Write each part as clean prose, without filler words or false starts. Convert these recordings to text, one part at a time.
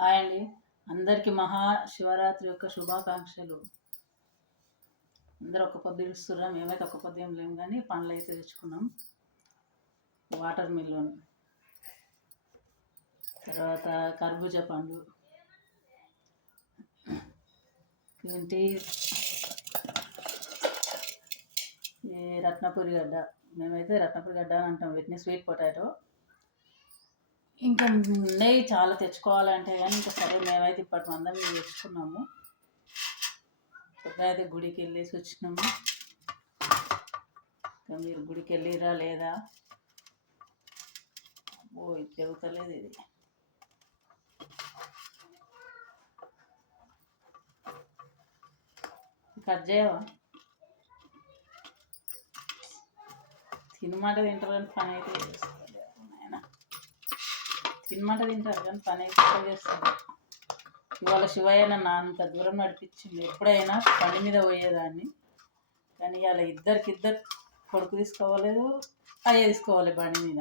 Hi అండి. అందరికీ మహాశివరాత్రి యొక్క శుభాకాంక్షలు. అందరూ ఒక్క పొద్దు ఇస్తున్నాం. మేమైతే ఒక్క పొద్దు ఏం లేము, కానీ పండ్లు అయితే తెచ్చుకున్నాం. వాటర్ మిలన్, తర్వాత కర్బూజా పండు, ఏంటి రత్నపురి గడ్డ. మేమైతే రత్నపురి గడ్డ అని అంటాం, వీటిని స్వీట్ పొటాటో. ఇంకా నెయ్యి చాలా తెచ్చుకోవాలంటే కానీ ఇంకా సరే మేమైతే ఇప్పటి మందరం తెచ్చుకున్నాము. అయితే గుడికి వెళ్ళేసి వచ్చినాము. మీరు గుడికి వెళ్ళిరా లేదా? ఓ ఇది చెబుతలేదు, ఇది కట్ చేయవా? తినమాట తింటారు కానీ పని అయితే చేస్తారు. ఆయన తినమాట తింటారు కానీ పని అయితే చేస్తారు. ఇవాళ శివయ్య నన్ను అంత దూరం నడిపించింది. ఎప్పుడైనా పని మీద పోయేదాన్ని, కానీ ఇవాళ ఇద్దరికిద్దరు కొడుకు తీసుకోవలేదు, అయ్యే తీసుకోవాలి బండి మీద.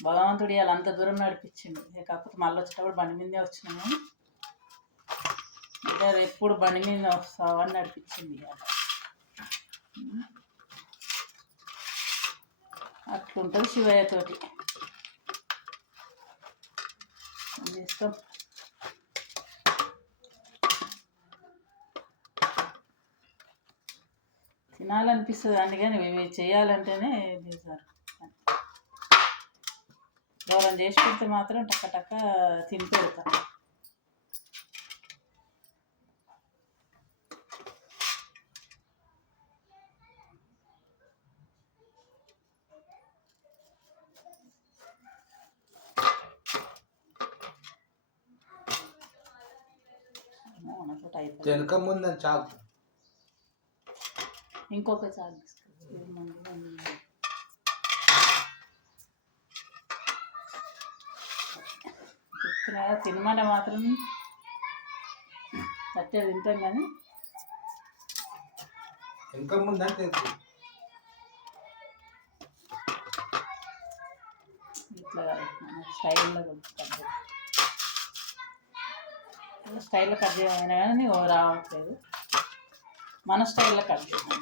భగవంతుడు ఇవాళ అంత దూరం నడిపించింది. కాకపోతే మళ్ళీ వచ్చేటప్పుడు బండి మీదే వచ్చినాము. ఇద్దరు ఎప్పుడు బండి మీద వస్తావని నడిపించింది. ఇవాళ అట్లుంటుంది శివయ్యతోటి. చేస్తాం. తినాలనిపిస్తుంది అండి, కానీ మేము చేయాలంటేనే చేశారు. ఎవరైనా చేసి పెడితే మాత్రం టక్క టక్క తిని పెడతా. వెనక ముందు చాకు, ఇంకొక చాకు తినమాట మాత్రం తట్టే తింటాం, కానీ వెనక ముందు అంటే ఇట్లా స్టైల్లో కలుపుతాం. స్టైల్లో కట్ చేయమైనా కానీ రావట్లేదు. మన స్టైల్లో కట్ చేద్దాం.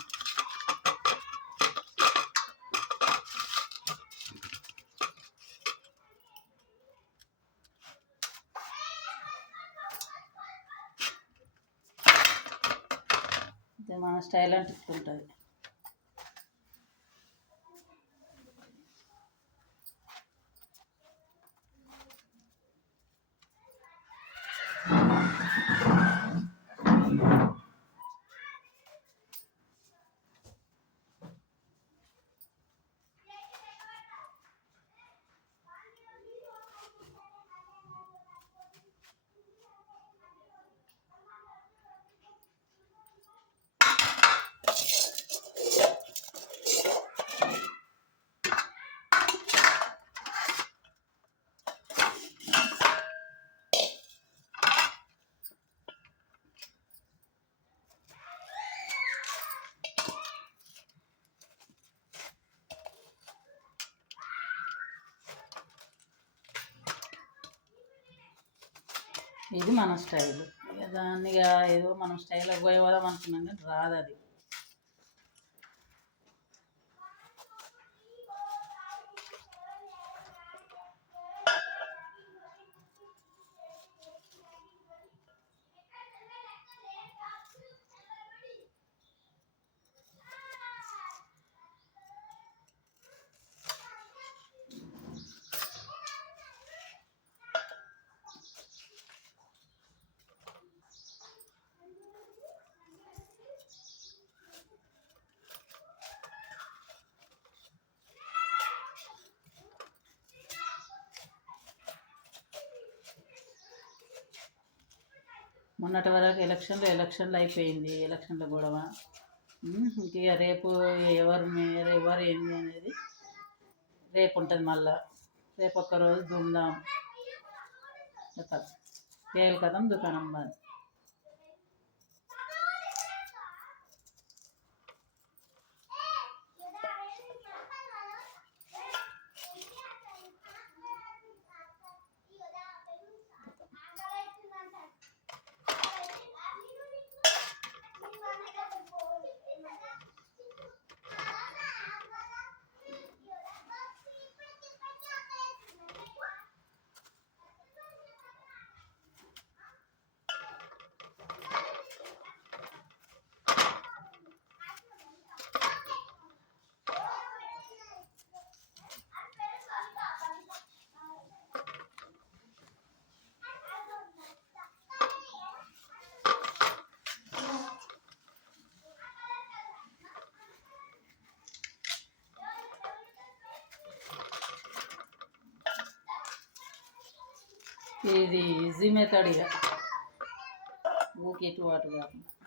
మన స్టైల్ అంటే ఇట్లుంటుంది. ఇది మన స్టైల్. దాన్ని ఏదో మనం స్టైల్ పోయేవాళ్ళం అనుకున్నాం, కానీ రాదు అది. మొన్నటి వరకు ఎలక్షన్లు అయిపోయింది. ఎలక్షన్ల గొడవ. ఇంక రేపు ఎవరు ఏంది అనేది రేపు ఉంటుంది. మళ్ళా రేపు ఒక్కరోజు దుమ్దాం పేలు కదం దుకాణం బంద్. ఇది ఈజీ మెథడ్ ఇక ఊకి ఎటు వాటు కాకుండా